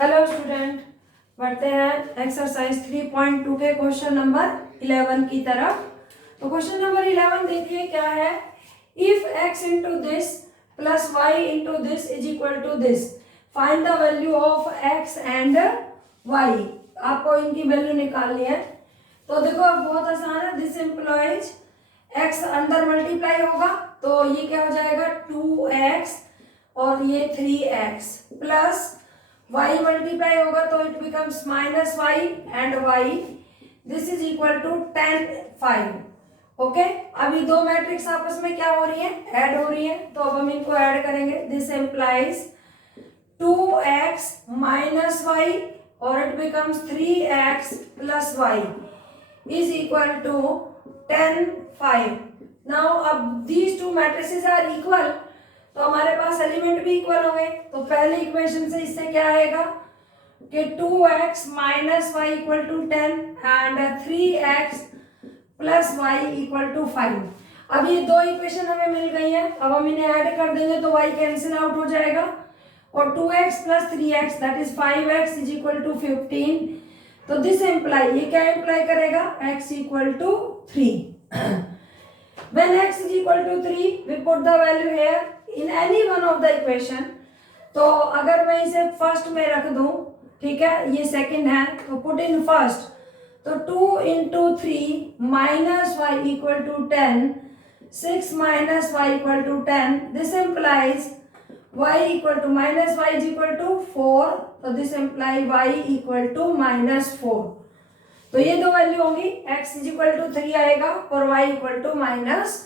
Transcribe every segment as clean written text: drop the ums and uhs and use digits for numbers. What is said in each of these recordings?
Hello student, बढ़ते हैं exercise 3.2 के क्वेश्चन नंबर 11 की तरफ। तो क्वेश्चन नंबर 11 देखिए क्या है। If x into this plus y into this is equal to this, find the value of x and y। आपको इनकी वैल्यू निकालनी है। तो देखो अब बहुत आसान है। दिस एम्प्लॉइज x अंदर मल्टीप्लाई होगा तो ये क्या हो जाएगा 2x और ये 3x प्लस y मल्टीप्लाई होगा तो it becomes minus y and y this is equal to 10 5। Okay, अभी दो मैट्रिक्स आपस में क्या हो रही है, ऐड हो रही है। तो अब हम इनको ऐड करेंगे। This implies 2x minus Y और it becomes 3x plus Y is equal to 10 5। Now अब these two matrices are equal, तो हमारे पास एलिमेंट भी इक्वल होंगे। तो पहले इक्वेशन से इससे क्या आएगा कि 2x minus y equal to 10 and 3x plus y equal to 5। अब ये दो इक्वेशन हमें मिल गई है। अब हम इन्हें ऐड कर देंगे तो y कैंसिल आउट हो जाएगा और 2x plus 3x that is 5x is equal to 15। तो दिस एम्प्लाई, ये क्या एम्प्लाई करेगा, x equal to 3। When x is equal to 3, we put the value here in any one of the equation। तो अगर मैं इसे first में रख दूं, ठीक है, ये सेकंड है तो पुट इन फर्स्ट। तो 2 into 3 minus y equal to 10, 6 minus y equal to 10। This implies y equal to minus y is equal to 4। तो this implies y equal to minus 4। तो ये दो वैल्यू होंगी, x इज इक्वल टू 3 आएगा और y equal to minus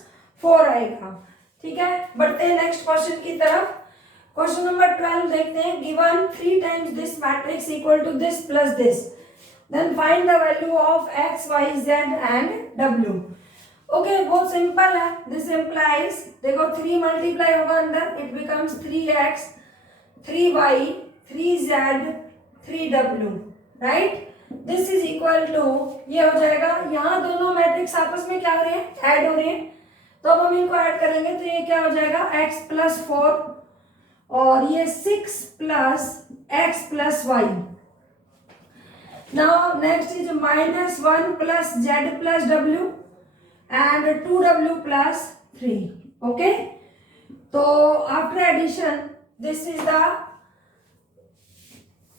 4 आएगा। ठीक है, बढ़ते हैं नेक्स्ट क्वेश्चन की तरफ। क्वेश्चन नंबर 12 देखते हैं। Given 3 times this matrix equal to this plus this, then find the value of x y z and w। Okay, बहुत सिंपल है। दिस एम्प्लाइज, देखो 3 मल्टीप्लाई होगा अंदर, it becomes 3x 3y 3z 3w, right. This is equal to, ये हो जाएगा, यहाँ दोनों मैट्रिक्स आपस में क्या हो रहे हैं, ऐड हो रहे हैं। तो अब हम इनको ऐड करेंगे तो ये क्या हो जाएगा x प्लस 4 और ये 6 plus x plus Y. Now next is minus 1 plus z plus w and 2w plus 3। Okay, तो after addition this is the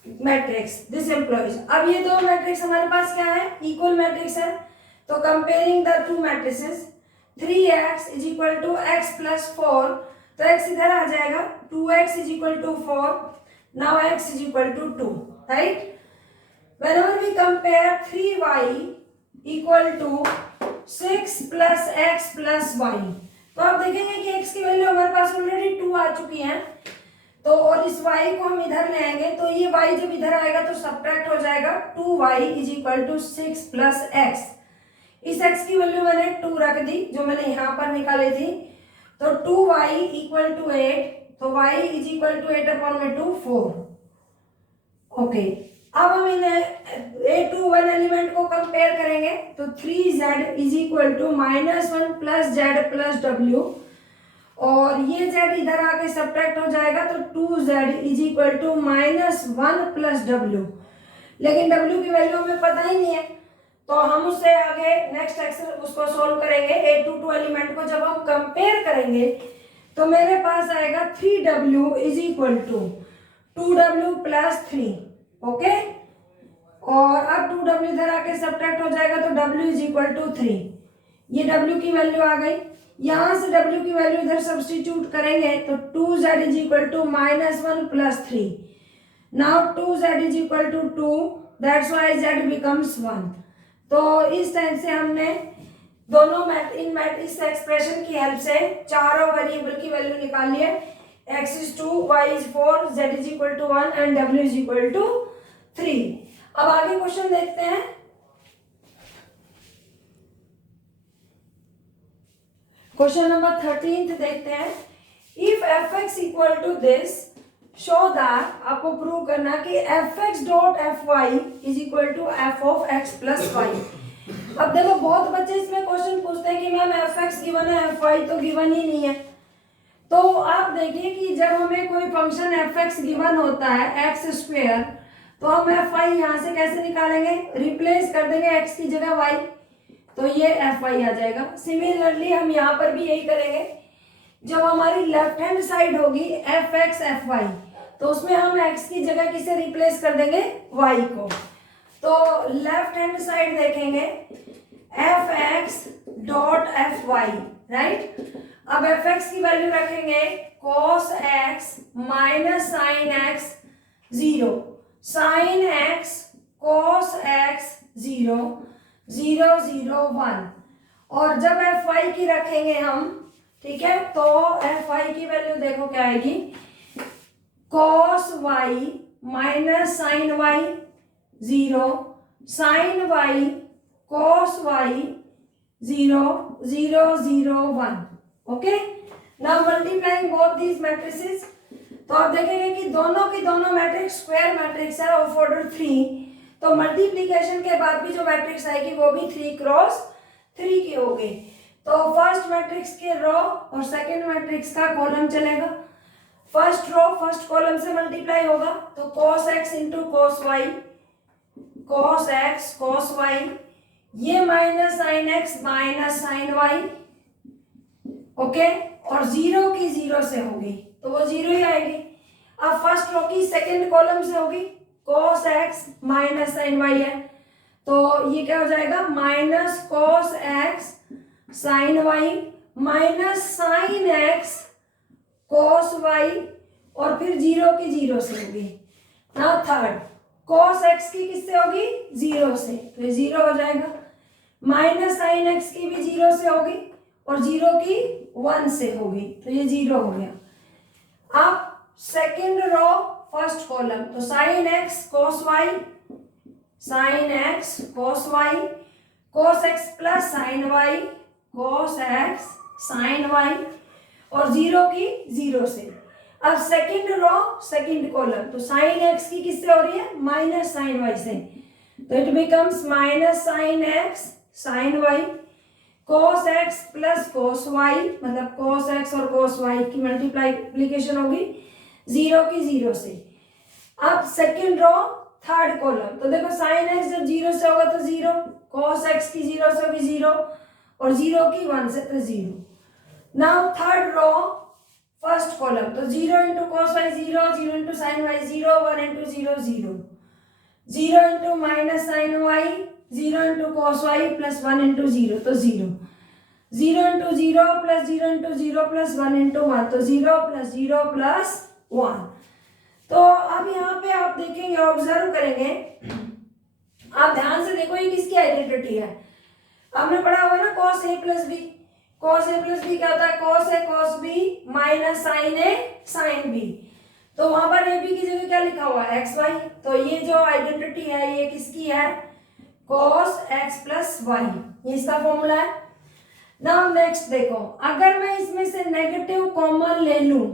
matrix, this implies. अब ये दो मैट्रिक्स हमारे पास क्या है, इक्वल मैट्रिक्स है। तो comparing the two matrices, 3x is equal to x plus 4, तो x इधर आ जाएगा, 2x is equal to 4, now x is equal to 2, right. whenever we compare 3y equal to 6 plus x plus y, तो आप देखेंगे कि x की value हमारे पास ऑलरेडी 2 आ चुकी है। तो और इस y को हम इधर ले आएंगे तो ये y जब इधर आएगा तो सब्ट्रैक्ट हो जाएगा, 2y is equal to 6 plus x। इस x की वैल्यू मैंने 2 रख दी जो मैंने यहाँ पर निकाली थी। तो 2y इक्वल टू 8, तो y is equal to 8 upon में 2 4। ओके, अब हम इन्हें a2 1 एलिमेंट को कंपेयर करेंगे तो 3z is equal to minus 1 plus z plus w और ये z इधर आके सब्ट्रैक्ट हो जाएगा तो 2z is equal to minus 1 plus w। लेकिन w की वैल्यू हमें पता ही नहीं है तो हम उससे आगे नेक्स्ट एक्सरसाइज उसको सोल्व करेंगे। a2 एलिमेंट को जब हम कंपेयर करेंगे तो मेरे पास आएगा 3w is equal to 2w plus 3। Okay, और अब 2w इधर आके सब्ट्रैक्ट हो जाएगा तो w इज इक्वल टू 3। ये w की वैल्यू आ गई। यहाँ से w की वैल्यू इधर सब्स्टिट्यूट करेंगे तो 2z is equal to minus 1 plus 3। Now 2z is equal to 2, that's why z becomes 1। तो इस टाइप से हमने दोनों इस एक्सप्रेशन की हेल्प से चारों वेरिएबल की वैल्यू निकाली है। x is 2, y is 4, z is equal to 1 and w is equal to 3। अब आगे क्वेश्चन देखते हैं। क्वेश्चन नंबर 13 देखते हैं। If fx equal to this, show that, आपको प्रूव करना कि fx dot fy is equal to f of x plus y। अब देखो बहुत बच्चे इसमें क्वेश्चन पूछते हैं कि मैम fx गिवन है fy तो गिवन ही नहीं है। तो आप देखिए कि जब हमें कोई फंक्शन एफ एक्स गिवन होता है एक्स स्क्वेयर, तो हम एफ वाई यहाँ से कैसे निकालेंगे, रिप्लेस कर देंगे एक्स की जगह वाई, तो ये एफ वाई आ जाएगा। सिमिलरली हम यहाँ पर भी यही करेंगे, जब हमारी लेफ्ट हैंड साइड होगी एफ एक्स एफ वाई, तो उसमें हम एक्स की जगह किसे रिप्लेस कर देंगे, वाई को। तो लेफ्ट हैंड साइड देखेंगे f x dot f y, right. अब एफ एक्स की वैल्यू रखेंगे cos x minus sine x 0, sine x cos x 0 0 0 1, और जब एफ वाई की रखेंगे हम, ठीक है, तो एफ वाई की वैल्यू देखो क्या आएगी, cos y minus sine y 0, sine y cos y 0 0 0 1। Okay, now multiplying both these matrices, तो आप देखेंगे कि दोनों की दोनों मैट्रिक्स स्क्वायर मैट्रिक्स है ऑफ ऑर्डर 3, तो मल्टीप्लिकेशन के बाद भी जो मैट्रिक्स आएगी वो भी 3 क्रॉस 3 की होगी। तो फर्स्ट मैट्रिक्स के रो और सेकंड मैट्रिक्स का कॉलम चलेगा, फर्स्ट रो फर्स्ट कॉलम से मल्टीप्लाई होगा, तो cos x into cos y, cos x cos y, ये minus sine x minus sine y, okay, और 0 की 0 से होगी तो वो 0 ही आएगी। अब फर्स्ट रो की सेकंड कॉलम से होगी, cos x minus sine y है, तो ये क्या हो जाएगा, minus cos x sine y minus sine x cos y, और फिर 0 की 0 से होगी। नाउ थर्ड, कॉस एक्स की किससे होगी, 0 से, तो ये 0 हो जाएगा, माइनस साइन एक्स की भी 0 से होगी और 0 की 1 से होगी, तो ये 0 हो गया। अब सेकेंड रो फर्स्ट कॉलम, तो sine x cos y, sine x cos y, cos x plus sine y cos x sin y, और 0 की 0 से। अब सेकंड रो सेकंड कॉलम, तो साइन x की किससे हो रही है, माइनस साइन y से, तो it becomes minus sine x sine y, cos x plus cos y, मतलब cos x और cos y की मल्टीप्लिकेशन होगी 0 की 0 से। अब सेकंड रो थर्ड कॉलम, तो देखो साइन x जब 0 से होगा तो 0, cos x की 0 से होगी 0, और 0 की 1 से तो 0। Now third row first column, तो 0 into cos y 0, 0 into sine y 0, 1 into 0 0, 0 into minus sine y 0 into cos y plus 1 into 0, तो 0, 0 into 0 plus 0 into 0 plus 1 into 1, तो 0 प्लस 0 प्लस 1। तो अब यहाँ पे आप देखेंगे, ऑब्जर्व करेंगे, आप ध्यान से देखो ये किसकी आइडेंटिटी है। हमने पढ़ा हुआ ना cos a plus b, cos a plus b क्या होता है, cos a cos b minus sine a sine b, तो वहां पर ए बी की जगह क्या लिखा हुआ है, एक्स वाई, तो ये जो आइडेंटिटी है ये किसकी है, cos x प्लस वाई, ये इसका फॉर्मूला है। नाउ नेक्स्ट देखो, अगर मैं इसमें से नेगेटिव कॉमन ले लूं,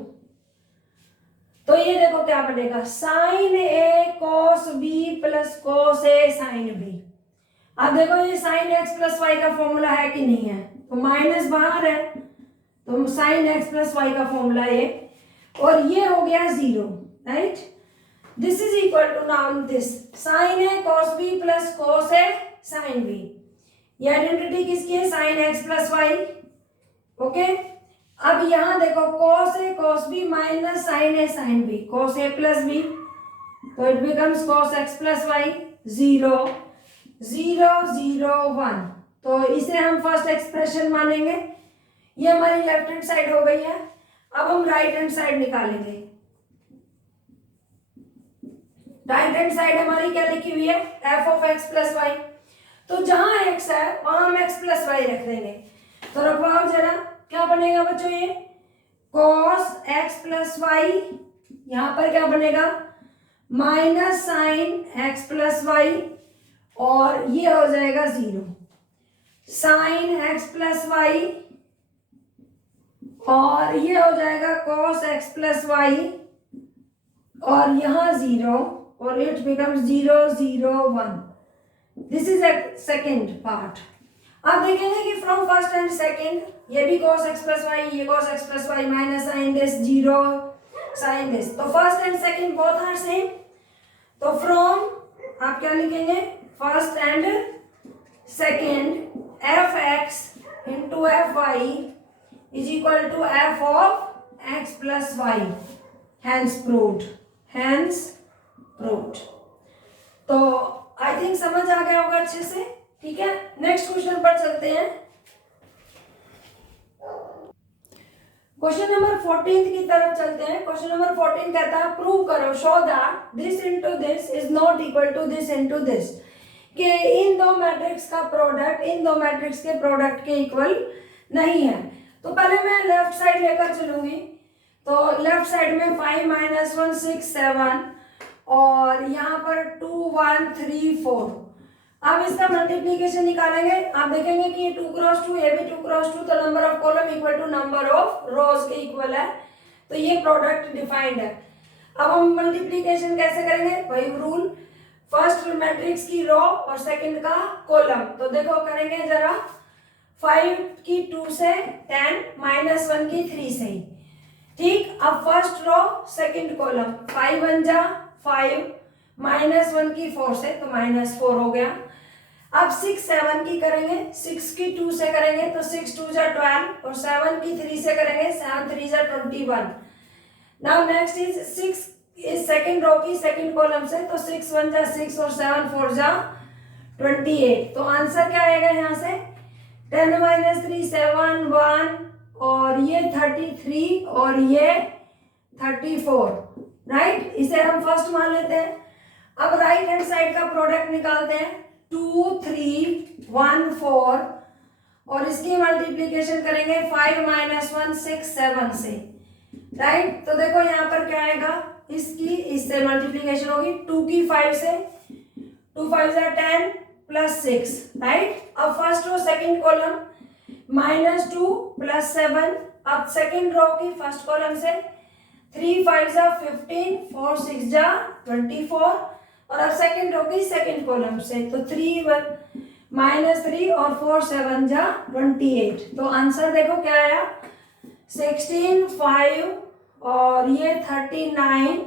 तो ये देखो क्या बनेगा, sine a cos b plus cos a sine b. अब देखो ये साइन एक्स प्लस वाई का फॉर्मूला है कि नहीं है, तो माइनस बाहर है, तो साइन एक्स प्लस वाई का फॉर्मूला ये, और ये हो गया 0, right. This is equal to now this sine a cos b plus cos a sine b, ये आइडेंटिटी किसकी है, sine x plus y, okay. अब यहाँ देखो cos a cos b minus sine a sine b, cos a plus b, तो it becomes cos x plus y 0 0 0 1, तो इसे हम फर्स्ट एक्सप्रेशन मानेंगे। ये हमारी लेफ्ट हैंड साइड हो गई है। अब हम राइट हैंड साइड निकालेंगे। राइट हैंड साइड हमारी क्या लिखी हुई है, f of x plus y, तो जहां एक्स है वहां हम एक्स प्लस वाई रख देंगे, तो रखवाओ जरा, क्या बनेगा बच्चों, ये cos x प्लस वाई, यहां पर क्या बनेगा, minus sine x plus y, और ये हो जाएगा 0, साइन एक्स प्लस वाई, और ये हो जाएगा cos x प्लस वाई, और यहाँ 0, और it becomes 0 0 1। This is second part. आप देखेंगे कि फ्रॉम फर्स्ट एंड सेकेंड ये भी cos x प्लस वाई, ये cos x plus Y minus sine this, zero sine this, तो first and second both are same. तो फ्रॉम आप क्या लिखेंगे, first and second F X into F Y is equal to F of x plus Y, hence proved, hence proved. तो I think समझ आ गया होगा अच्छे से, ठीक है। नेक्स्ट क्वेश्चन पर चलते हैं। क्वेश्चन नंबर 14 की तरफ चलते हैं। क्वेश्चन नंबर 14 कहता है प्रूव करो, show that this into this is not equal to this into this, कि इन दो मैट्रिक्स का प्रोडक्ट इन दो मैट्रिक्स के प्रोडक्ट के इक्वल नहीं है। तो पहले मैं लेफ्ट साइड लेकर चलूंगी, तो लेफ्ट साइड में 5 माइनस 1 6 7 और यहाँ पर 2 1 3 4। अब इसका मल्टीप्लीकेशन निकालेंगे, आप देखेंगे कि ये 2 क्रॉस 2, ये भी 2 क्रॉस 2, तो number of column equal to number of rows के इक्वल है, तो ये प्रोडक्ट डिफाइंड है। अब हम मल्टीप्लीकेशन कैसे करेंगे, वही रूल, फर्स्ट मैट्रिक्स की रो और सेकंड का कॉलम। तो देखो करेंगे जरा, 5 की 2 से 10 माइनस 1 की 3 से, ठीक। अब फर्स्ट रो सेकंड कॉलम, 5 1 जा 5 माइनस 1 की 4 से, तो माइनस 4 हो गया। अब 6 7 की करेंगे, 6 की 2 से करेंगे तो 6 2 जा 12 और 7 की 3 से करेंगे 7 3 जा 21। नाउ नेक्स्ट इज 6 इस सेकंड रो की सेकंड कॉलम से, तो 6 1 जा 6 और 7 4 जा 28। तो आंसर क्या आएगा यहाँ से, 10 माइनस 3 7 1 और ये 33 और ये 34, राइट। इसे हम फर्स्ट मान लेते हैं। अब राइट हैंड साइड का प्रोडक्ट निकालते हैं, 2 3 1 4 और इसकी मल्टीप्लीकेशन करेंगे 5 माइनस 1 6 7 से, राइट। तो देखो यहाँ पर क्या आएगा, इसकी इससे मल्टीप्लीकेशन होगी 2 की 5 से, 2 5 जा 10 प्लस 6, राइट। अब first row second column minus 2 plus 7, अब सेकंड रो की फर्स्ट कॉलम से 3 5 जा 15 4 6 जा 24 और अब सेकंड रो की सेकंड कॉलम से, तो 3 1 माइनस 3 और 4 7 जा 28। तो आंसर देखो क्या आया, 16 5 और ये 39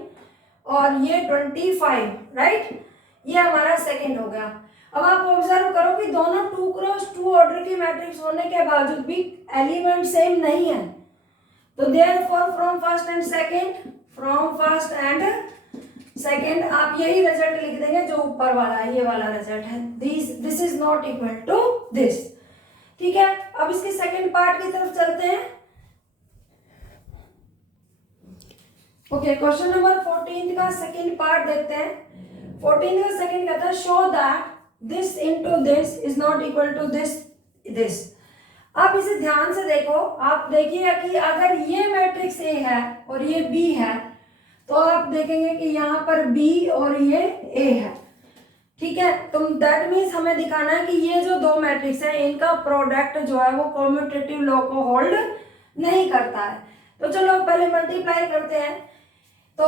और ये 25, राइट। ये हमारा सेकंड हो गया। अब आप ऑब्जर्व करो कि दोनों 2 क्रॉस 2 ऑर्डर की मैट्रिक्स होने के बावजूद भी एलिमेंट सेम नहीं है। तो therefore from first and second आप यही रिजल्ट लिख देंगे जो ऊपर वाला है, ये वाला रिजल्ट है, this is not equal to this, ठीक है। अब इसके सेकंड पार्ट की तरफ चलते हैं। ओके, क्वेश्चन नंबर 14 का सेकंड पार्ट देखते हैं। 14 का सेकंड कहता है show that this into this is not equal to this. आप इसे ध्यान से देखो, आप देखिएगा कि अगर ये मैट्रिक्स ए है और ये बी है, तो आप देखेंगे कि यहाँ पर बी और ये ए है, ठीक है। तो दैट मीन्स हमें दिखाना है कि ये जो दो मैट्रिक्स है इनका प्रोडक्ट जो है वो कम्यूटेटिव लॉ को होल्ड नहीं करता है। तो चलो पहले मल्टीप्लाई करते हैं। तो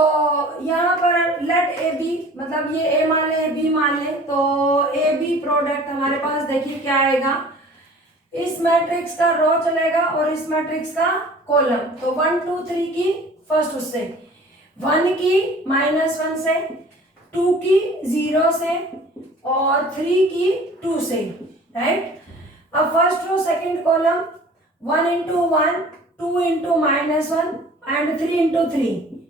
यहाँ पर लेट ए बी, मतलब ये ए मान ले बी मान ले, तो ए बी प्रोडक्ट हमारे पास देखिए क्या आएगा, इस मैट्रिक्स का रो चलेगा और इस मैट्रिक्स का कॉलम। तो 1 2 3 की फर्स्ट उससे, 1 की माइनस 1 से, 2 की 0 से और 3 की 2 से, राइट। अब first row second column 1 into 1 2 into minus 1 and 3 into 3।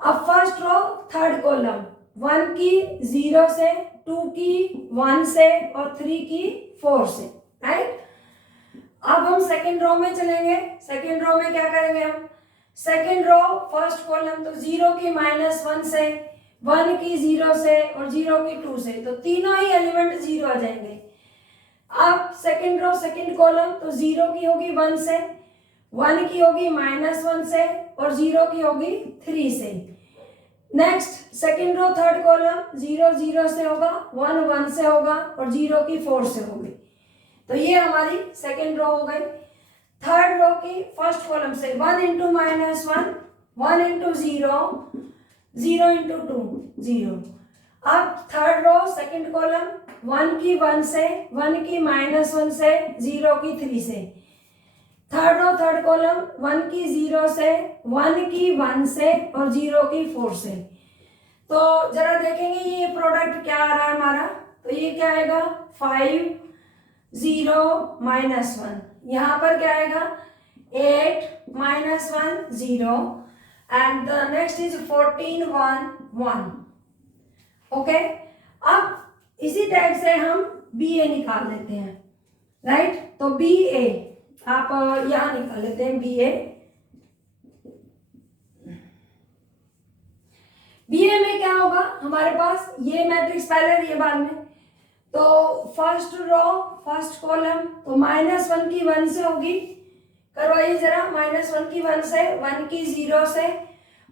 अब फर्स्ट रो थर्ड कॉलम 1 की 0 से, 2 की 1 से और 3 की 4 से, राइट। अब हम सेकेंड रो में चलेंगे। सेकेंड रो में क्या करेंगे हम, सेकेंड रो फर्स्ट कॉलम, तो 0 की माइनस 1 से, 1 की 0 से और 0 की 2 से, तो तीनों ही एलिमेंट 0 आ जाएंगे। अब सेकेंड रो सेकेंड कॉलम, तो 0 की होगी 1 से, 1 की होगी माइनस 1 से और 0 की होगी 3 से। Next second row third column, 0 0 से होगा, 1 1 से होगा और 0 की 4 से होगी। तो ये हमारी सेकेंड रो हो गई। थर्ड रो की फर्स्ट कॉलम से 1 इंटू माइनस 1, 1 इंटू 0, 0 इंटू 2 0। अब थर्ड रो सेकंड कॉलम 1 की 1 से, 1 की -1 से, 0 की 3 से। थर्ड रो थर्ड कॉलम 1 की 0 से, 1 की 1 से और 0 की 4 से। तो जरा देखेंगे ये प्रोडक्ट क्या आ रहा है हमारा। तो ये क्या आएगा 5 0 -1, यहाँ पर क्या आएगा 8 -1 0 and the next is 14 1 1। Okay, अब इसी टाइप से हम बी ए निकाल लेते हैं, राइट। तो बी ए आप यहां निकाल लेते हैं बी ए। बी ए में क्या होगा हमारे पास, ये मैट्रिक्स पहले ये बाद में। तो फर्स्ट रो फर्स्ट कॉलम तो -1 की 1 से होगी, करवाइए जरा, -1 की 1 से, 1 की 0 से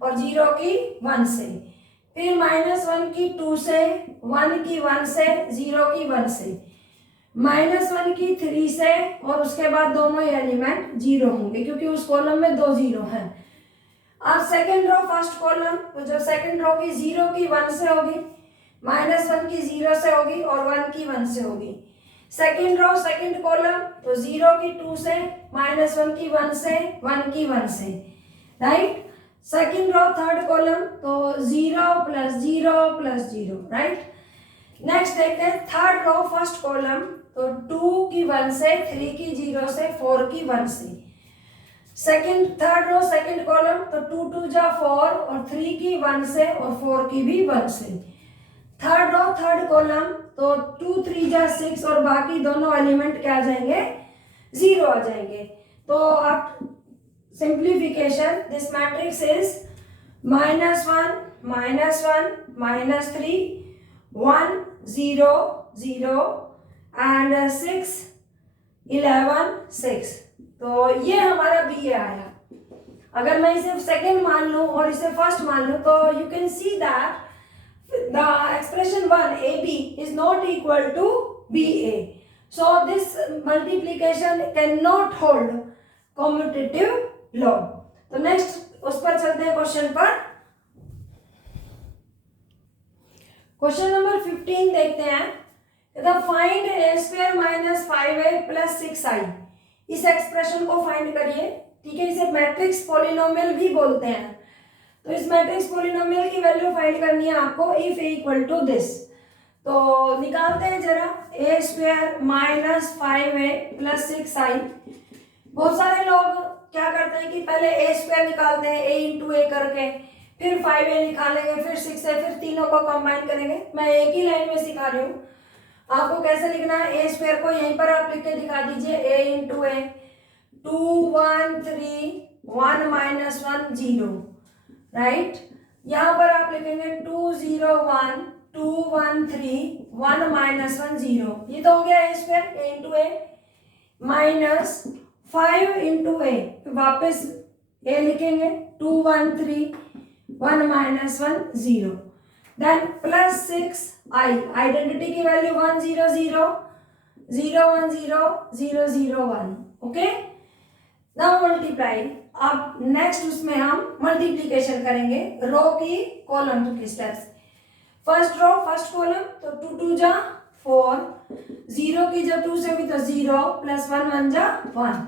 और 0 की 1 से। फिर -1 की 2 से, 1 की 1 से, 0 की 1 से, -1 की 3 से और उसके बाद दोनों एलिमेंट 0 होंगे क्योंकि उस कॉलम में 2 0 हैं। अब सेकंड रो फर्स्ट कॉलम, तो जब सेकंड रो की 0 की 1 से होगी, -1 की 0 से होगी और 1 की 1 से होगी। सेकंड रो सेकंड कॉलम तो 0 की 2 से, -1 की 1 से, 1 की 1 से, right. Second row third column तो 0 + 0 + 0, राइट। नेक्स्ट देखते हैं थर्ड रो फर्स्ट कॉलम तो 2 की 1 से, 3 की 0 से, 4 की 1 से। Second third row second column तो 2 2 जा 4 और 3 की 1 से और 4 की भी 1 से। थर्ड रो थर्ड कॉलम तो 2 3 जा 6 और बाकी दोनों एलिमेंट क्या आ जाएंगे 0 आ जाएंगे। तो आप simplification this matrix is -1 -1 -3 1 0 0 and 6 11 6। तो ये हमारा बी आया। अगर मैं इसे सेकंड मान लूं और इसे फर्स्ट मान लूं तो you can see that the expression 1 AB is not equal to BA. So this multiplication cannot hold commutative law. तो नेक्स्ट उस पर चलते हैं क्वेश्चन पर। क्वेश्चन नंबर 15 देखते हैं। Find a² - 5a + 6i। इस एक्सप्रेशन को फाइंड करिए, ठीक है। इसे मैट्रिक्स पॉलिनोमियल भी बोलते हैं। तो इस मैट्रिक्स पॉलिनोमियल की वैल्यू फाइंड करनी है आपको इफ a = दिस। तो निकालते हैं जरा a² - 5a + 6i। बहुत सारे लोग क्या करते हैं कि पहले a² निकालते हैं a × a करके, फिर 5a निकालेंगे, फिर 6a, फिर तीनों को कंबाइन करेंगे। मैं एक ही लाइन में सिखा रही हूँ आपको कैसे लिखना है। a² को यहीं पर आप लिख के दिखा दीजिए a × a 2 1 3 1 - 1 0, राइट। यहाँ पर आप लिखेंगे 2 0 1 2 1 3 1 - 1 0। ये तो हो गया a² a × a minus 5 × a, वापस a लिखेंगे 2 1 3 1 - 1 0, देन प्लस 6i, आइडेंटिटी की वैल्यू 1 0 0 0 1 0 0 0 1। Okay, now multiply. अब नेक्स्ट उसमें हम मल्टीप्लीकेशन करेंगे रो की कॉलम के steps. First row first column तो 2 2 जा 4, 0 की जब 2 से होगी तो 0 + 1 1 जा 1।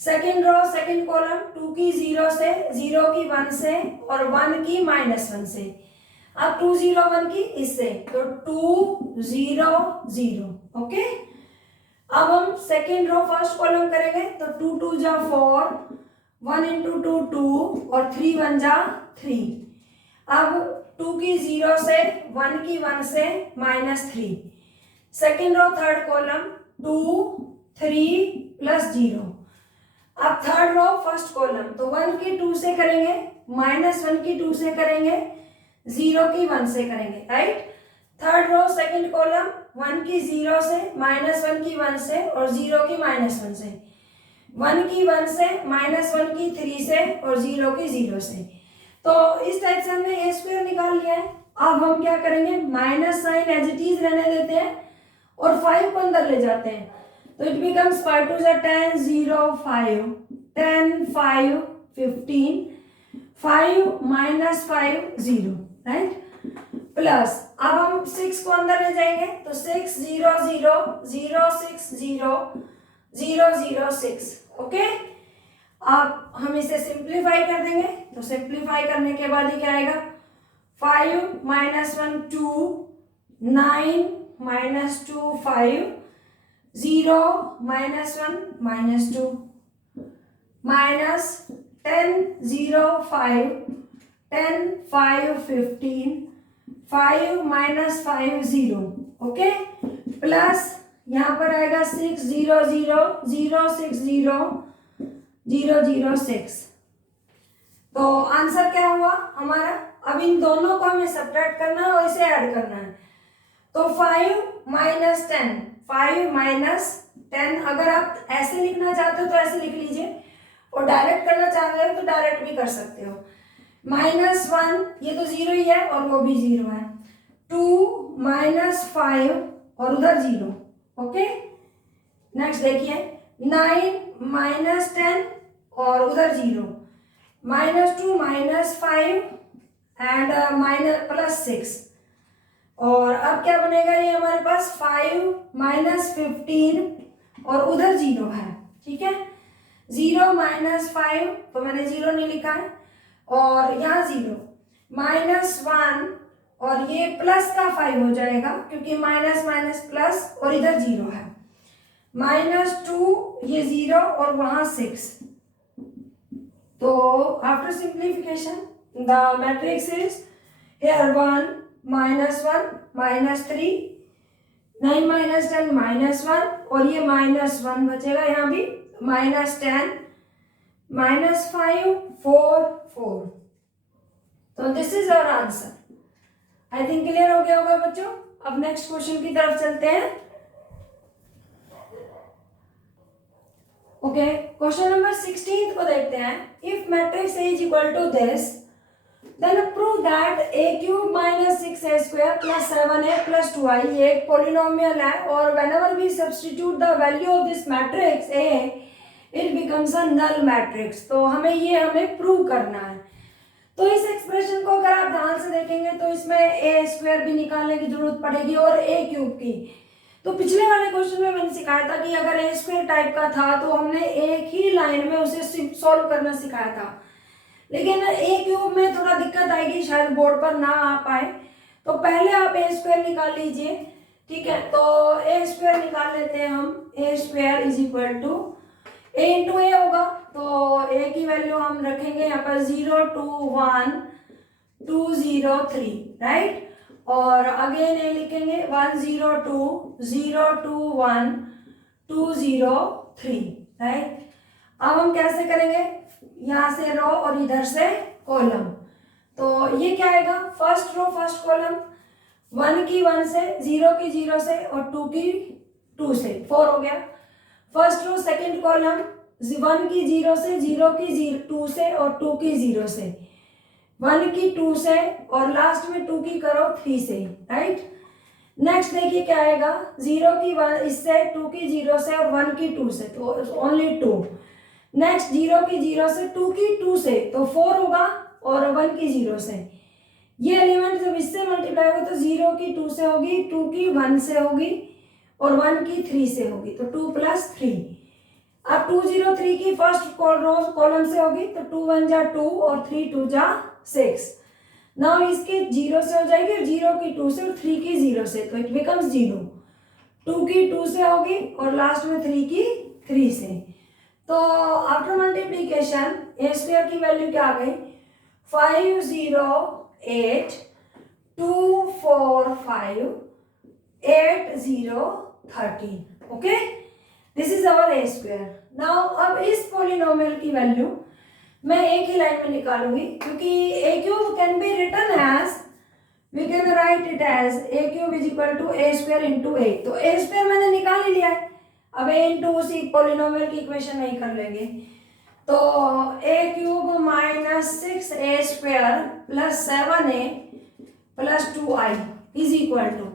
सेकेंड रो सेकेंड कॉलम 2 की 0 से, 0 की 1 से और 1 की -1 से। अब 2 0 1 की इससे तो 2 0 0। ओके, अब हम सेकेंड रो फर्स्ट कॉलम करेंगे तो 2 2 जा 4, 1 × 2 2 और 3 1 जा 3। अब 2 की 0 से, 1 की 1 से -3। Second row third column 2 3 + 0। अब थर्ड रो फर्स्ट कॉलम तो 1 की 2 से करेंगे, -1 की 2 से करेंगे, 0 की 1 से करेंगे, right. Third row second column 1 की 0 से, -1 की 1 से और 0 की -1 से, 1 की 1 से, -1 की 3 से और 0 की 0 से। तो इस टाइप से हमने a² निकाल लिया है। अब हम क्या करेंगे, minus sine as it is रहने देते हैं और 5 को अंदर ले जाते हैं। तो इट बिकम्स 5 2 10 0 5 10 5 15 5 - 5 0, राइट। प्लस अब हम 6 को अंदर ले जाएंगे तो 6 0 0 0 6 0 0 0 6। ओके, अब हम इसे सिंप्लीफाई कर देंगे तो सिंप्लीफाई करने के बाद ही क्या आएगा 5 minus 1 2 9 minus 2 5 0 minus 1 minus 2 minus 10 0 5 10 5 15 5 minus 5 0। Okay, plus यहाँ पर आएगा 6 0 0 0 6 0 0 0 6। तो आंसर क्या हुआ हमारा? अब इन दोनों को हमें सब्ट्रैक्ट करना है और इसे ऐड करना है। तो 5 माइनस 10 5 माइनस 10, अगर आप ऐसे लिखना चाहते हो तो ऐसे लिख लीजिए और डायरेक्ट करना चाहते हो तो डायरेक्ट भी कर सकते हो। माइनस 1 ये तो 0 ही है और वो भी 0 है। 2 माइनस 5 और उधर 0। ओके, नेक्स्ट देखिए 9 माइनस 10 और उधर 0, minus 2 minus 5 and minus plus 6। और अब क्या बनेगा ये हमारे पास 5 माइनस 15 और उधर 0 है। ठीक है, 0 माइनस 5 तो मैंने 0 नहीं लिखा है और यहाँ 0 माइनस 1 और ये प्लस का 5 हो जाएगा क्योंकि माइनस माइनस प्लस और इधर 0 है। माइनस 2 ये 0 और वहाँ 6। तो after simplification the matrix is here 1 minus 1 minus 3 9 minus 10 minus 1 और ये minus 1 बचेगा यहाँ भी minus 10 minus 5 4 4। तो this is our answer. I think clear हो गया होगा बच्चों। अब नेक्स्ट क्वेश्चन की तरफ चलते हैं। ओके, क्वेश्चन नंबर 16 को देखते हैं। If matrix A is equal to this then prove that a cube minus 6a square plus 7a plus 2i ये एक polynomial है और whenever we substitute the value of this matrix a it becomes a null matrix। तो हमें prove करना है। तो इस एक्सप्रेशन को अगर आप ध्यान से देखेंगे तो इसमें a स्क्वायर भी निकालने की जरूरत पड़ेगी और a क्यूब की। तो पिछले वाले क्वेश्चन में मैंने सिखाया था कि अगर a स्क्वायर टाइप का था तो हमने एक ही लाइन में उसे सॉल्व करना सिखाया था, लेकिन ए क्यूब में थोड़ा दिक्कत आएगी, शायद बोर्ड पर ना आ पाए। तो पहले आप ए स्क्वायर निकाल लीजिए। ठीक है, तो ए स्क्वायर निकाल लेते हैं हम। A square is equal to A into A होगा तो ए की वैल्यू हम रखेंगे यहाँ पर 0 2 1 2 0 3 राइट, और अगेन ए लिखेंगे 1 0 2 0 2 1 2 0 3 राइट। अब हम कैसे करेंगे, यहाँ से रो और इधर से कॉलम। तो ये क्या आएगा, फर्स्ट रो फर्स्ट कॉलम 1 की 1 से 0 की 0 से और 2 की 2 से 4 हो गया। फर्स्ट रो सेकंड कॉलम 1 की 0 से 0 की 2 से और 2 की 0 से 1 की 2 से और लास्ट में 2 की करो 3 से राइट। नेक्स्ट देखिए क्या आएगा, 0 की 1 इससे 2 की 0 से और 1 की 2 से तो ओनली 2। नेक्स्ट 0 की 0 से 2 की 2 से तो 4 होगा और 1 की 0 से। ये एलिमेंट जब इससे मल्टीप्लाई होगा तो 0 की 2 से होगी, 2 की 1 से होगी और 1 की 3 से होगी तो 2 प्लस 3। अब 2 0 3 की फर्स्ट रो कॉलम से होगी तो 2 1 जा 2 और 3 2 जा 6। नाउ इसके 0 से हो जाएगी और 0 की 2 से और 3 की 0 से तो इट बिकम्स 0। 2 की 2 से होगी और लास्ट में 3 की 3 से। तो आफ्टर मल्टीप्लीकेशन ए स्क्वायर की वैल्यू क्या आ गई, 5 0 8 2 4 5 8 0 13। Okay, this is our A square. Now अब इस पॉलिनोमियल की वैल्यू मैं एक ही लाइन में निकालूंगी क्योंकि A cube can be written as, we can write it as A cube is equal to A square into A. तो ए स्क्वायर मैंने निकाल ही लिया है, अब ए इंटू उसी पॉलिनोमियल की इक्वेशन नहीं कर लेंगे। तो A cube minus 6a square plus 7a plus 2i is equal to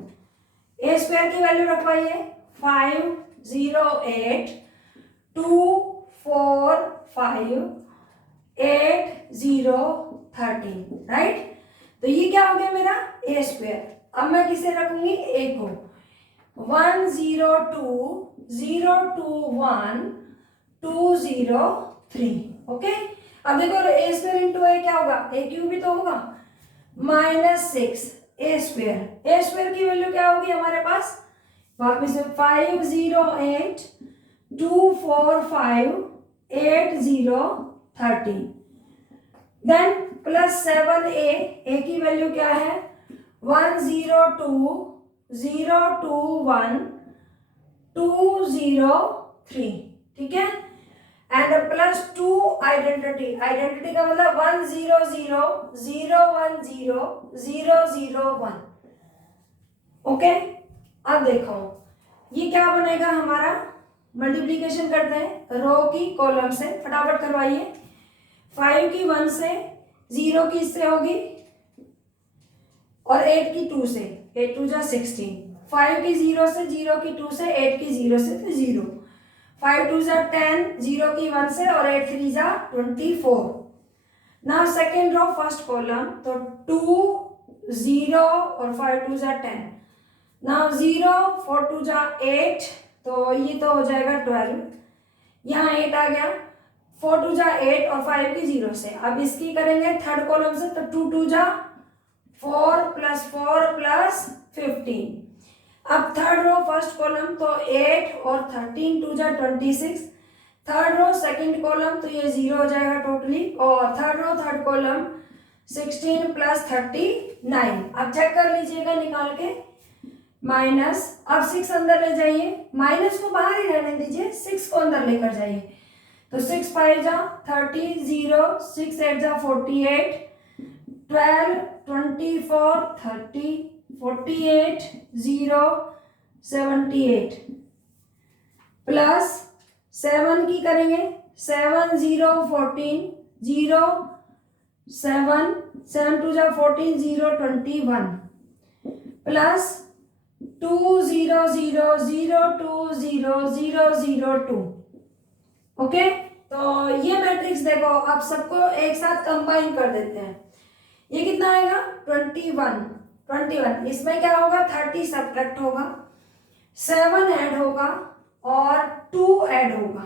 A square की वैल्यू रखवाइए 5 0 8 2 4 5 8 0 13 राइट। तो ये क्या हो गया मेरा ए स्क्वायर। अब मैं किसे रखूंगी, ए को। 1 0 2 0 2 1 2 0 3। ओके, अब देखो ए स्क्वायर इंटू ए क्या होगा, ए क्यूब भी तो होगा, -6 ए स्क्वायर। ए स्क्वायर की वैल्यू क्या होगी हमारे पास, वापस से 5 0 8 2 4 5 8 0 13। देन +7 ए की वैल्यू क्या है 1 0 2 0 2 1 2 0 3। ठीक है, एंड +2 आइडेंटिटी का मतलब 1 0 0 0 1 0 0 0 1। ओके, अब देखो ये क्या बनेगा हमारा, मल्टीप्लीकेशन करते हैं रो की कॉलम से, फटाफट करवाइए। 5 की 1 से, 0 की इससे होगी और 8 की 2 से, 8 2 जा 16। 5 की 0 से, 0 की 2 से, 8 की 0 से तो 0। 5 2 जा 10, 0 की 1 से और 8 3 जा 24। Now second row first column, तो 2 0 और 5 2 जा 10। नाउ 0 4 2 जा 8, तो ये तो हो जाएगा 12। यहाँ 8 आ गया, 4 2 जा 8 और 5 की 0 से। अब इसकी करेंगे थर्ड कॉलम से, तो 2 2 जा 4 + 4 + 15। अब थर्ड रो फर्स्ट कॉलम, तो 8 और 13 2 जा 26। थर्ड रो सेकंड कॉलम, तो ये 0 हो जाएगा टोटली, और थर्ड रो थर्ड कॉलम 16 + 39। अब चेक कर लीजिएगा निकाल के, माइनस, अब 6 अंदर ले जाइए, माइनस को बाहर ही रहने दीजिए, 6 को अंदर लेकर जाइए, तो 6 5 जा 30 0 6 8 जा 48 12 24 30 48 0 78 प्लस 7 की करेंगे, 7 0 14 0 7 7 2 जा 14 0 21 प्लस 2 0 0 0 2 0 0 0 2। ओके, तो ये मैट्रिक्स देखो, अब सबको एक साथ कंबाइन कर देते हैं। ये कितना आएगा 21। इसमें क्या होगा 30 सब्ट्रैक्ट होगा, 7 ऐड होगा और 2 ऐड होगा।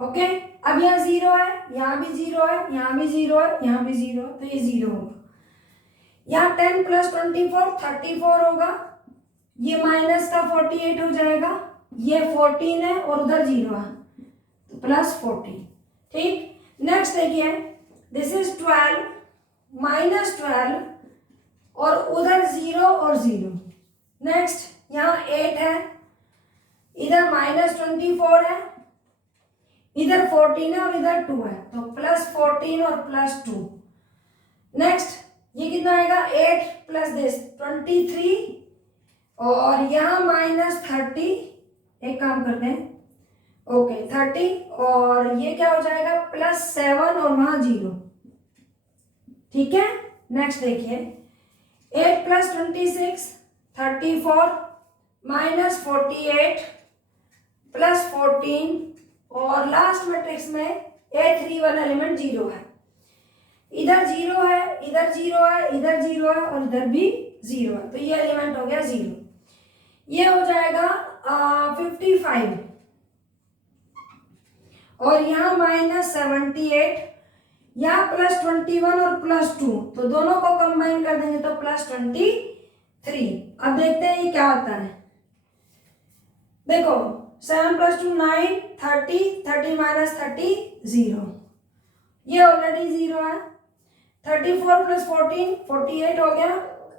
ओके, अब यहाँ 0 है, यहाँ भी 0 है, यहाँ भी 0 है, यहाँ भी 0 है, तो ये 0 होगा। यहाँ 10 + 24 34 होगा, ये माइनस का 48 हो जाएगा, ये 14 है और उधर 0 है, तो +40। ठीक, नेक्स्ट देखिए, दिस इज 12 -12 और उधर 0 और 0। नेक्स्ट यहाँ 8 है, इधर -24 है, इधर 14 है और इधर 2 है, तो +14 और +2। नेक्स्ट ये कितना आएगा 8 + दिस 23 और यहाँ -30, एक काम करते हैं, ओके 30 और ये क्या हो जाएगा +7 और वहां 0। ठीक है, नेक्स्ट देखिए 8 + 26 34 -48 +14 और लास्ट मैट्रिक्स में A31 एलिमेंट 0 है, इधर 0 है, इधर 0 है, इधर 0 है और इधर भी 0 है, तो ये एलिमेंट हो गया 0। ये हो जाएगा 55 और यहाँ -78, यहाँ +21 और +2, तो दोनों को कंबाइन कर देंगे तो +23। अब देखते हैं ये क्या होता है। देखो 7 + 2 9 30 30 - 30 0, ये ऑलरेडी 0 है। 34 + 14 48 हो गया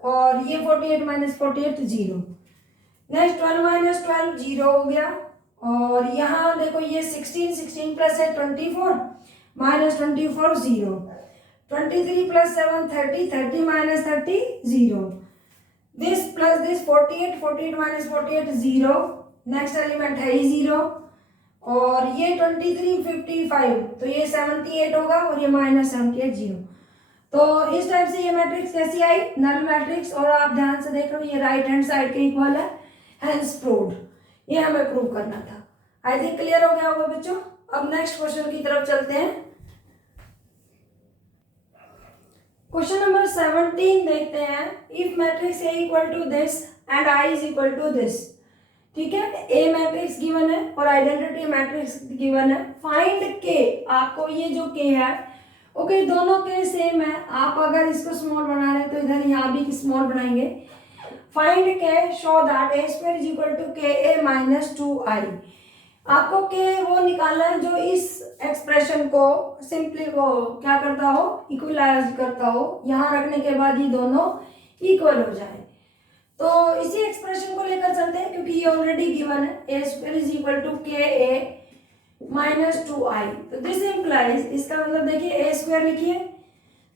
और ये 48 - 48 0। नेक्स्ट 12 - 12 0 हो गया और यहाँ देखो ये 16 16 + 8 24 -24 0। 23 + 7 30 30 - 30 0। This plus this 48 48 - 48 0। Next element है ही 0 और ये 23 55, तो ये 78 होगा और ये -78 0। तो इस टाइप से ये मैट्रिक्स कैसी आई, नल मैट्रिक्स, और आप ध्यान से देख रहे हो ये राइट हैंड साइड के इक्वल है, हेंस प्रूव्ड। ये हमें प्रूव करना था। आई थिंक क्लियर हो गया होगा बच्चों। अब नेक्स्ट क्वेश्चन की तरफ चलते हैं। क्वेश्चन नंबर 17 देखते हैं। If matrix A equal to this and I is equal to this, ठीक है, ए मैट्रिक्स गिवन है और आइडेंटिटी मैट्रिक्स गिवन है। फाइंड के, आपको ये जो के है ओके दोनों के सेम है। आप अगर इसको स्मॉल बना रहे हैं तो इधर यहाँ भी स्मॉल बनाएंगे। Find k show that A square is equal to k A minus 2i। आपको के वो निकालना है जो इस एक्सप्रेशन को सिंपली वो क्या करता हो, इक्वलाइज करता हो। यहाँ रखने के बाद ये दोनों इक्वल हो जाए। तो इसी एक्सप्रेशन को लेकर चलते हैं क्योंकि ये ऑलरेडी गिवन है। ए square is equal to k A minus 2i। तो दिस इम्प्लाइज, इसका मतलब देखिए ए स्क्वायर लिखिए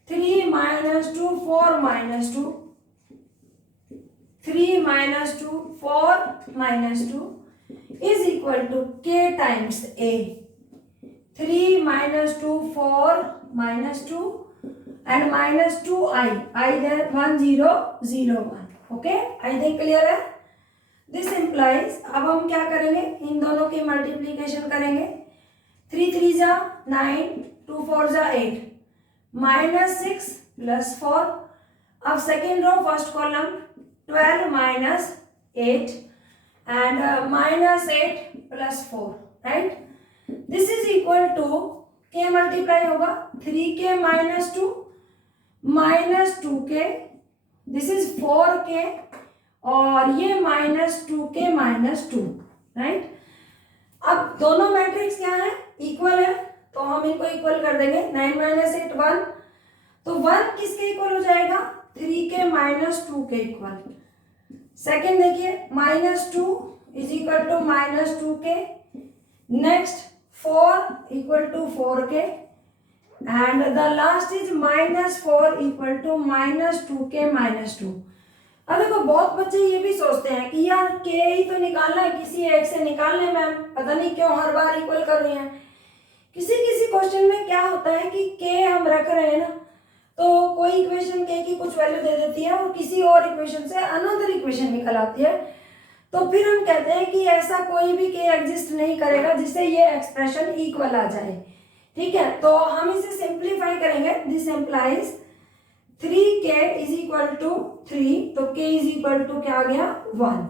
3 minus 2 4 minus 2, 3 minus 2 4 minus 2 is equal to K times A. 3 minus 2 4 minus 2 and minus 2i, i there 1 0 0 1। Okay, I think clear है। This implies, अब हम क्या करेंगे, इन दोनों की मल्टीप्लीकेशन करेंगे। 3 3 जा 9, 2 4 जा 8, माइनस 6 प्लस 4। अब second row first column 12 minus 8 and minus 8 plus 4, right. This is equal to k multiply होगा 3k minus 2 minus 2k, this is 4k और ये माइनस 2k माइनस 2, राइट। अब दोनों मैट्रिक्स क्या है, इक्वल है, तो हम इनको इक्वल कर देंगे। 9 माइनस 8 1, तो 1 किसके इक्वल हो जाएगा, 3k minus 2k equal. Second देखिए minus 2 is equal to minus 2k, next 4 equal to 4k and the last is minus 4 equal to minus 2k minus 2। अब देखो बहुत बच्चे ये भी सोचते हैं कि यार के ही तो निकालना है, किसी एक से निकालने मैम, पता नहीं क्यों हर बार इक्वल कर रही हैं। किसी किसी क्वेश्चन में क्या होता है कि के हम रख रहे हैं ना, तो कोई इक्वेशन के की कुछ वैल्यू दे देती है और किसी और इक्वेशन से अनदर इक्वेशन निकल आती है। तो फिर हम कहते हैं कि ऐसा कोई भी के एग्जिस्ट नहीं करेगा जिससे ये एक्सप्रेशन इक्वल आ जाए, ठीक है। तो हम इसे सिंप्लीफाई करेंगे। This implies 3k is equal to 3, तो k इज इक्वल टू क्या आ गया 1,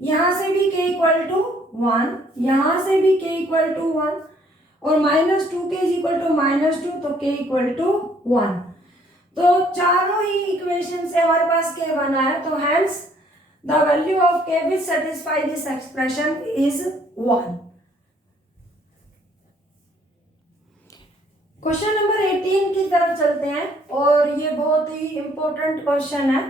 यहाँ से भी k इक्वल टू 1, यहाँ से भी k इक्वल टू 1 और minus 2k is equal to minus 2, तो k इक्वल टू 1। तो चारों ही इक्वेशन से हमारे पास k बना है, तो hence the value of k which satisfy this expression is 1। Question number 18 की तरफ चलते हैं और ये बहुत ही इंपॉर्टेंट क्वेश्चन है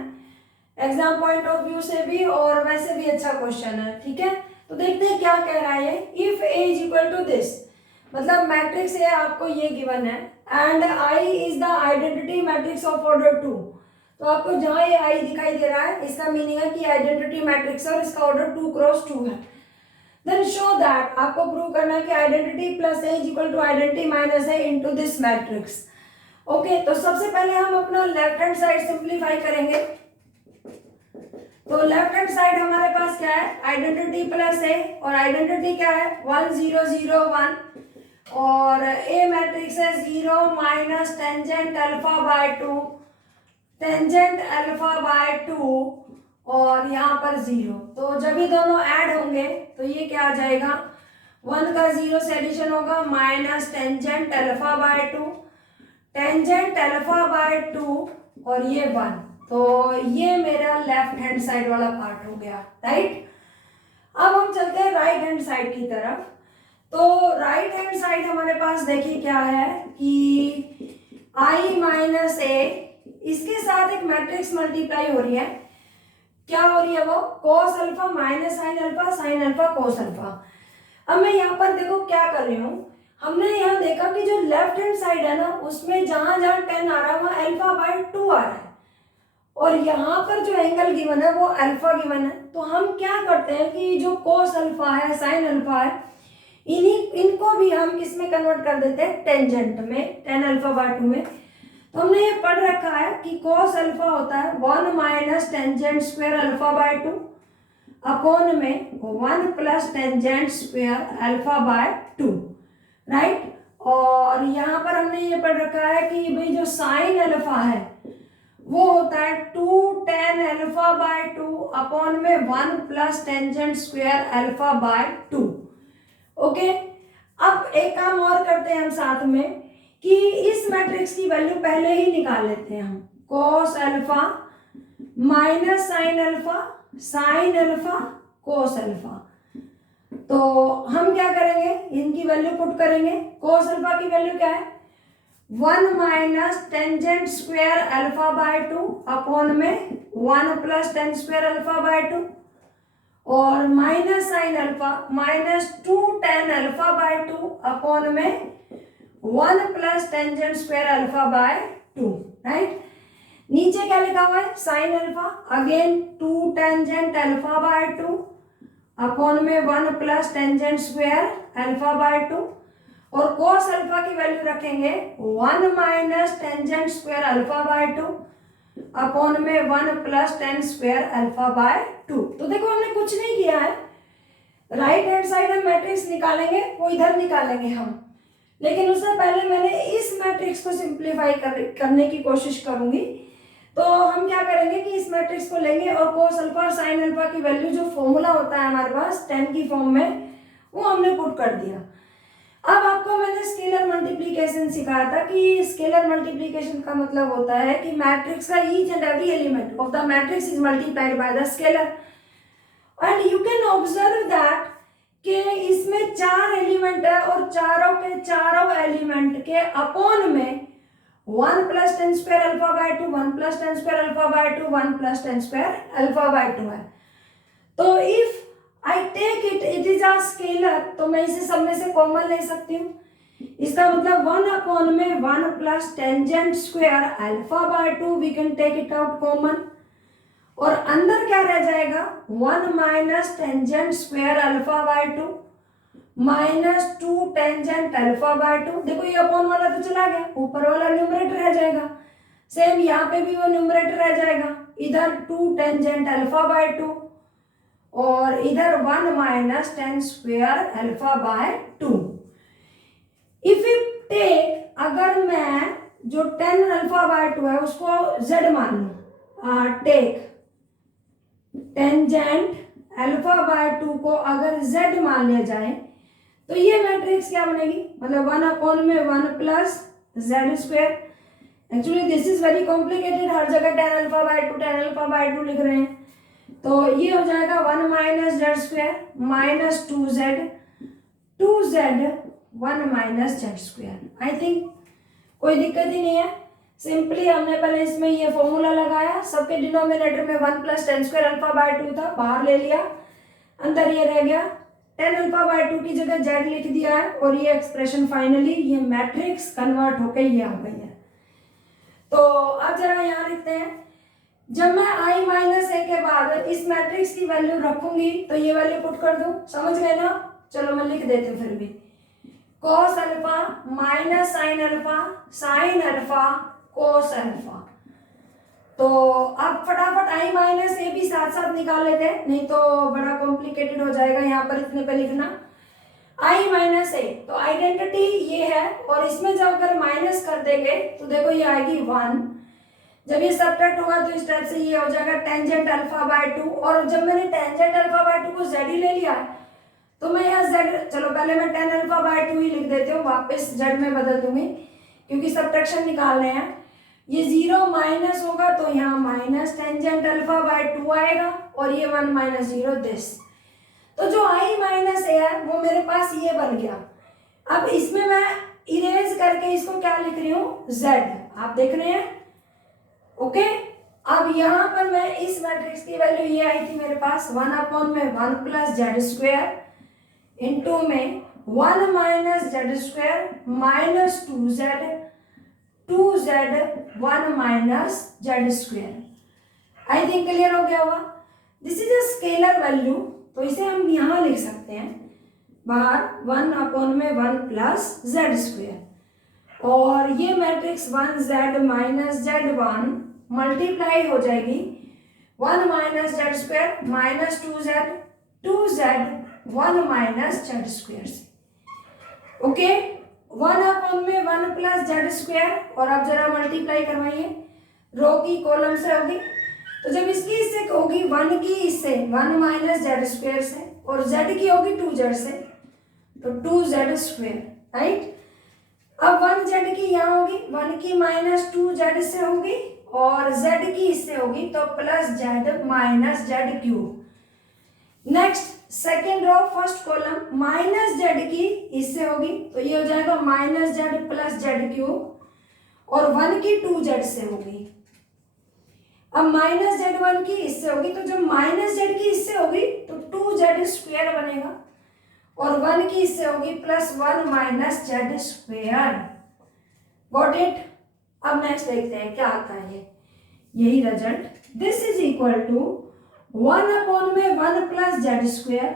एग्जाम पॉइंट ऑफ व्यू से भी और वैसे भी अच्छा क्वेश्चन है, ठीक है। तो देखते हैं क्या कह रहा है। If A is equal to this, मतलब मैट्रिक्स ए आपको ये गिवन है and I is the identity matrix of order 2। तो आपको जहाँ ये आई दिखाई दे रहा है इसका मीनिंग है कि आइडेंटिटी मैट्रिक्स है और इसका ऑर्डर 2 क्रॉस 2 है। देन शो दैट, आपको प्रूव करना है कि identity plus A is equal to identity minus A into this matrix. Okay, तो सबसे पहले हम अपना लेफ्ट हैंड साइड सिंप्लीफाई करेंगे। तो लेफ्ट हैंड साइड हमारे पास क्या है, आइडेंटिटी प्लस ए और आइडेंटिटी क्या है 1 0 0 1 और ए मैट्रिक्स है 0 minus tangent alpha by 2, tangent alpha by 2 और यहाँ पर 0। तो जब ये दोनों ऐड होंगे तो ये क्या आ जाएगा, 1 का 0 से एडिशन होगा minus tangent alpha by 2, tangent alpha by 2 और ये 1। तो ये मेरा लेफ्ट हैंड साइड वाला पार्ट हो गया, राइट। अब हम चलते हैं राइट हैंड साइड की तरफ। तो राइट हैंड साइड हमारे पास देखिए क्या है कि i माइनस ए, इसके साथ एक मैट्रिक्स मल्टीप्लाई हो रही है। क्या हो रही है वो, cos alpha minus sine alpha, sine alpha cos alpha. अब मैं यहाँ पर देखो क्या कर रही हूँ, हमने यहाँ देखा कि जो लेफ्ट हैंड साइड है ना उसमें जहां जहां 10 आ रहा है वहां अल्फा बाय 2 आ रहा है और यहाँ पर जो एंगल गिवन है वो अल्फा गिवन है। तो हम क्या करते हैं कि जो cos अल्फा है साइन अल्फा है इनको भी हम किस में कन्वर्ट कर देते हैं, टेंजेंट में, tan अल्फा बाय 2 में। तो हमने ये पढ़ रखा है कि cos अल्फा होता है 1 minus tangent square alpha by 2 upon में 1 plus tangent square alpha by 2, right. और यहाँ पर हमने ये पढ़ रखा है कि भाई जो साइन अल्फा है वो होता है 2 tan अल्फा बाय 2 अपॉन में 1 plus tangent square alpha by 2। Okay, अब एक काम और करते हैं हम साथ में कि इस मैट्रिक्स की वैल्यू पहले ही निकाल लेते हैं हम। Cos alpha minus sine alpha cos alpha. तो हम क्या करेंगे, इनकी वैल्यू पुट करेंगे। कोस अल्फा की वैल्यू क्या है 1 minus tangent square alpha by 2 upon में 1 plus tan square alpha by 2 और minus sine alpha minus 2 tan alpha by 2 upon में 1 plus tangent square alpha by 2, right. नीचे क्या लिखा हुआ है sine alpha, again 2 tangent alpha by 2 upon में 1 plus tangent square alpha by 2 और cos alpha की वैल्यू रखेंगे 1 minus tangent square alpha by 2 upon में 1 plus tan square alpha by 2। तो देखो हमने कुछ नहीं किया है, राइट हैंड साइड हम मैट्रिक्स निकालेंगे वो इधर निकालेंगे हम, लेकिन उससे पहले मैंने इस मैट्रिक्स को सिंप्लीफाई करने की कोशिश करूंगी। तो हम क्या करेंगे कि इस मैट्रिक्स को लेंगे और कोस अल्फा और साइन अल्फा की वैल्यू जो फॉर्मूला होता है हमारे पास 10 की फॉर्म में वो हमने पुट कर दिया। अब आपको मैंने स्केलर मल्टीप्लिकेशन सिखाया था कि स्केलर मल्टीप्लिकेशन का मतलब होता है कि मैट्रिक्स का each and every element of the matrix is multiplied by the scalar and you can observe that कि इसमें 4 एलिमेंट है और चारों के चारों एलिमेंट के अपॉन में 1 plus tan square alpha by 2 1 plus tan square alpha by 2 1 plus tan square alpha by 2 है। तो if I take it is a scalar तो मैं इसे सब में से कॉमन ले सकती हूँ। इसका मतलब 1 अपॉन में 1 plus tangent square alpha by 2 we can take it out common और अंदर क्या रह जाएगा 1 minus tangent square alpha by 2 minus 2 tangent alpha by 2। देखो ये अपॉन वाला तो चला गया, ऊपर वाला न्यूमरेटर रह जाएगा, सेम यहाँ पे भी वो न्यूमरेटर रह जाएगा, इधर 2 टेंजेंट अल्फा बाय 2 और इधर 1 minus tan square alpha by 2। If you take, अगर मैं जो 10 अल्फा बाय 2 है उसको z मान लूं, टेक टेंजेंट अल्फा बाय 2 को अगर z मान लिया जाए तो ये मैट्रिक्स क्या बनेगी, मतलब 1 अपॉन में 1 plus z square. Actually this is very complicated, हर जगह 10 अल्फा बाय 2 10 अल्फा बाय 2 लिख रहे हैं। तो ये हो जाएगा 1 minus z square minus 2z 1 minus z square. I think कोई दिक्कत ही नहीं है। सिंपली हमने पहले इसमें ये फॉर्मूला लगाया, सबके डिनोमिनेटर में 1 plus tan square alpha by 2 था, बाहर ले लिया, अंदर ये रह गया 10 अल्फा बाय 2 की जगह z लिख दिया है और ये एक्सप्रेशन फाइनली ये मैट्रिक्स कन्वर्ट होकर ये आ गई है। तो अब जरा यहाँ लिखते हैं, जब मैं i माइनस ए के बाद इस मैट्रिक्स की वैल्यू रखूंगी तो ये वैल्यू पुट कर दूं, समझ गए ना। चलो मैं लिख देती हूँ फिर भी, cos alpha minus sine alpha cos alpha. तो अब फटाफट i माइनस ए भी साथ साथ निकाल लेते हैं, नहीं तो बड़ा कॉम्प्लिकेटेड हो जाएगा यहाँ पर इतने पे लिखना। i माइनस ए, तो आइडेंटिटी ये है और इसमें जब अगर माइनस कर देंगे तो देखो ये आएगी 1, जब ये सब्ट्रैक्ट होगा तो इस टाइप से ये हो जाएगा टेंजेंट अल्फा बाय 2 और जब मैंने टेंजेंट अल्फा बाय 2 को z ही ले लिया तो मैं यहाँ z, चलो पहले मैं 10 अल्फा बाय 2 ही लिख देती हूँ, वापस z में बदल दूंगी क्योंकि सब्ट्रैक्शन निकालने हैं। ये 0 माइनस होगा तो यहाँ माइनस टेंजेंट अल्फा बाय 2 आएगा और ये 1 माइनस 0 दिस। तो जो i माइनस ए है वो मेरे पास ये बन गया। अब इसमें मैं इरेज करके इसको क्या लिख रही हूँ z, आप देख रहे हैं, ओके। अब यहाँ पर मैं इस मैट्रिक्स की वैल्यू ये आई थी मेरे पास 1 अपॉन में 1 प्लस जेड स्क्वायर इंटू में 1 minus z square minus 2z 1 minus z square. आई थिंक क्लियर हो गया होगा। This is a scalar value, तो इसे हम यहाँ लिख सकते हैं बाहर 1 अपॉन में 1 प्लस जेड स्क्वायर और ये matrix 1z minus z1 multiply हो जाएगी 1 minus z square minus 2z 1 minus z square से, ओके। 1 अपॉन में 1 प्लस जेड स्क्वायर, और अब जरा मल्टीप्लाई करवाइए, रो की कॉलम से होगी, तो जब इसकी इससे होगी 1 की इससे 1 माइनस जेड स्क्वायर से, और जेड की होगी 2z से, तो 2z स्क्वायर, राइट। अब 1 जेड की यहाँ होगी, 1 की माइनस 2z से होगी, और z की इससे होगी, तो plus z minus z cube. Next second row first column, minus z की इससे होगी, तो ये हो जाएगा minus z plus z cube, और 1 की 2z से होगी। अब माइनस जेड 1 की इससे होगी, तो जब माइनस जेड की इससे होगी तो 2z स्क्वायर बनेगा, और 1 की इससे होगी plus 1 minus z square. Got it. अब नेक्स्ट देखते हैं क्या आता है, यही result. This is equal to 1 upon में 1 प्लस जेड स्क्वायर।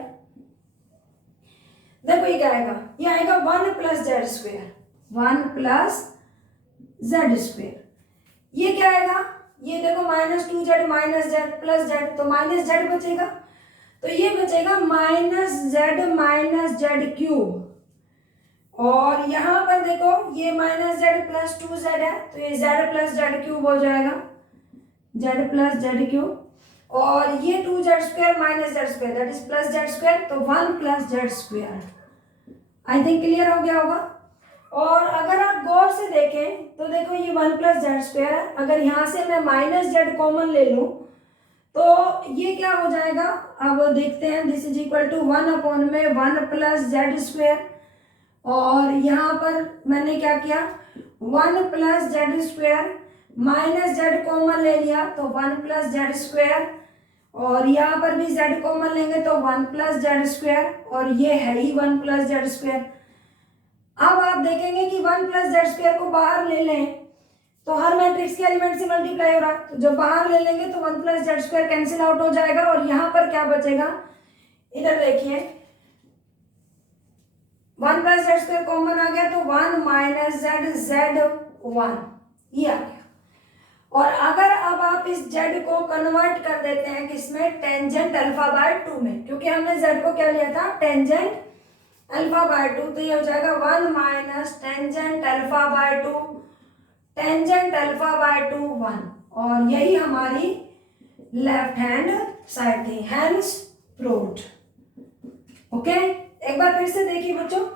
देखो ये क्या आएगा, ये आएगा 1 plus Z square, 1 plus Z square. ये क्या आएगा, ये देखो minus 2z minus z plus Z, तो माइनस जेड बचेगा, तो ये बचेगा माइनस जेड क्यूब। और यहाँ पर देखो ये माइनस जेड प्लस 2z है, तो ये जेड प्लस जेड क्यूब हो जाएगा, जेड प्लस जेड क्यूब। और ये 2z square minus z square that is plus Z square, तो 1 प्लस जेड स्क्वायर। आई थिंक क्लियर हो गया होगा। और अगर आप गौर से देखें तो देखो ये 1 प्लस जेड स्क्वायर है, अगर यहाँ से मैं माइनस जेड कॉमन ले लूँ तो ये क्या हो जाएगा, अब देखते हैं। This is equal to 1 upon में 1 प्लस जेड स्क्वायर, और यहाँ पर मैंने क्या किया, 1 plus Z square minus Z common ले लिया, तो 1 प्लस जेड स्क्वायर, और यहाँ पर भी जेड कॉमन लेंगे तो 1 प्लस जेड स्क्वायर, और ये है ही 1 प्लस जेड स्क्वायर। अब आप देखेंगे कि 1 प्लस जेड स्क्वायर को बाहर ले लें तो हर मैट्रिक्स के एलिमेंट से मल्टीप्लाई हो रहा है, तो जब बाहर ले लेंगे तो 1 plus Z square cancel out हो जाएगा, और यहाँ पर क्या बचेगा, इधर देखिए 1 प्लस जेड स्क्वायर कॉमन आ गया, तो 1 माइनस जेड जेड 1 ये आ गया। और अगर अब आप इस z को कन्वर्ट कर देते हैं किसमें, टेंजेंट अल्फा बाय 2 में, क्योंकि हमने z को क्या लिया था, टेंजेंट अल्फा बाय 2, तो ये हो जाएगा 1 minus tangent alpha by 2, tangent alpha by 2 1, और यही हमारी लेफ्ट हैंड साइड थी, हैंस प्रूव्ड। ओके, एक बार फिर से देखिए बच्चों,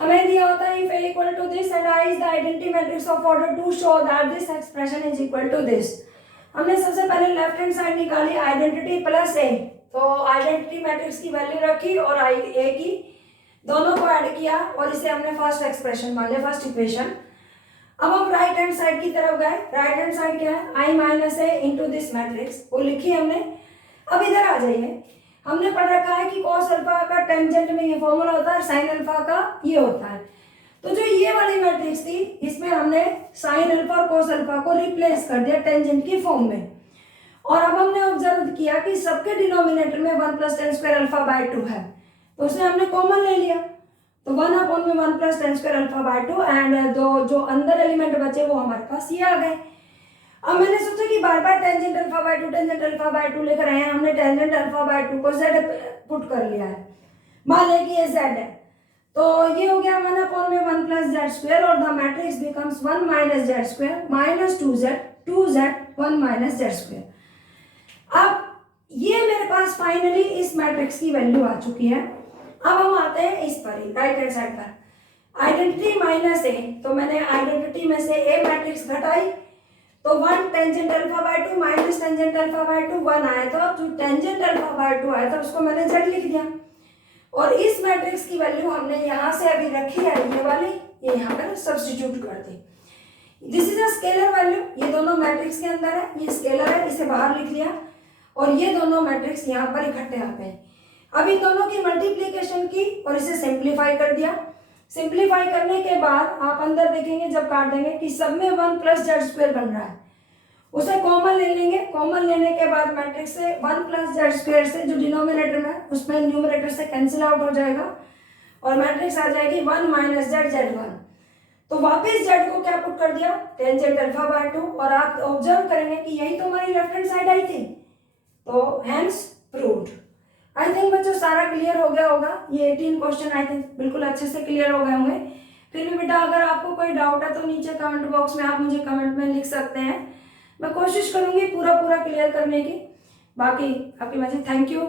हमें दिया होता है if a equal to this and I is the identity matrix of order 2 show that this expression is equal to this। हमने सबसे पहले लेफ्ट हैंड साइड निकाली आइडेंटिटी प्लस ए, तो आइडेंटिटी मैट्रिक्स की वैल्यू रखी और आई ए की, दोनों को ऐड किया और इसे हमने फर्स्ट एक्सप्रेशन मान लिया, फर्स्ट इक्वेशन। अब हम राइट हैंड साइड की तरफ गए, राइट हैंड साइड क्या है, I minus A into this matrix, वो लिखी हमने। अब इधर आ जाइए, हमने पढ़ रखा है कि कॉस अल्फा का टेंजेंट में ये फॉर्मूला होता है, साइन अल्फा का ये होता है। तो जो ये वाली मैट्रिक्स थी इसमें हमने साइन अल्फा और कॉस अल्फा को रिप्लेस कर दिया टेंजेंट की फॉर्म में, और अब हमने ऑब्जर्व किया कि सबके डिनोमिनेटर में 1 plus tan square alpha by 2 है, तो उसने हमने कॉमन ले लिया, तो 1 अपॉन में 1 plus tan square alpha by 2, and जो अंदर एलिमेंट बचे वो हमारे पास ये आ गए। अब मैंने सोचा कि बार बार tangent alpha by 2 tangent alpha by 2 लेकर आए हैं, हमने टेंजेंट अल्फा बाय 2 को z पुट कर लिया है, मान लें कि ये z है, तो ये हो गया 1 अपॉन में 1 प्लस जेड स्क्वायर, और the matrix becomes 1 minus z square minus 2z 1 minus z square. अब ये मेरे पास फाइनली इस मैट्रिक्स की वैल्यू आ चुकी है। अब हम आते हैं इस पर ही, राइट हैंड साइड पर, आइडेंटिटी माइनस ए, तो मैंने आइडेंटिटी में से ए मैट्रिक्स घटाई, तो 1 tangent alpha by 2 minus tangent alpha by 2 1 आया, तो अब जो टेंजेंट अल्फा बाय 2 आया था उसको मैंने z लिख दिया, और इस मैट्रिक्स की वैल्यू हमने यहाँ से अभी रखी है ये वाली, ये यहाँ पर सब्स्टिट्यूट कर दी। This is a scalar value, ये दोनों मैट्रिक्स के अंदर है, ये स्केलर है, इसे बाहर लिख लिया, और ये दोनों मैट्रिक्स यहाँ पर इकट्ठे आते हैं। अब इन दोनों की मल्टीप्लीकेशन की और इसे सिंप्लीफाई कर दिया। सिंप्लीफाई करने के बाद आप अंदर देखेंगे जब काट देंगे कि सब में 1 प्लस जेड स्क्वायर बन रहा है, उसे कॉमन ले लेंगे, कॉमन लेने के बाद मैट्रिक्स से 1 प्लस जेड स्क्वायर से जो डिनोमिनेटर में है उसमें न्यूमरेटर से कैंसिल आउट हो जाएगा, और मैट्रिक्स आ जाएगी 1 माइनस जेड जेड 1। तो वापस जेड को क्या पुट कर दिया, टेंजेंट अल्फा बाय 2, और आप ऑब्जर्व करेंगे कि यही तो हमारी लेफ्ट हैंड साइड आई थी, तो हैंस प्रूव्ड। आई थिंक बच्चों सारा क्लियर हो गया होगा, ये 18 क्वेश्चन आई थिंक बिल्कुल अच्छे से क्लियर हो गए होंगे। फिर भी बेटा अगर आपको कोई डाउट है तो नीचे कमेंट बॉक्स में आप मुझे कमेंट में लिख सकते हैं। मैं कोशिश करूँगी पूरा क्लियर करने की। बाकी आपकी मर्जी। Thank you.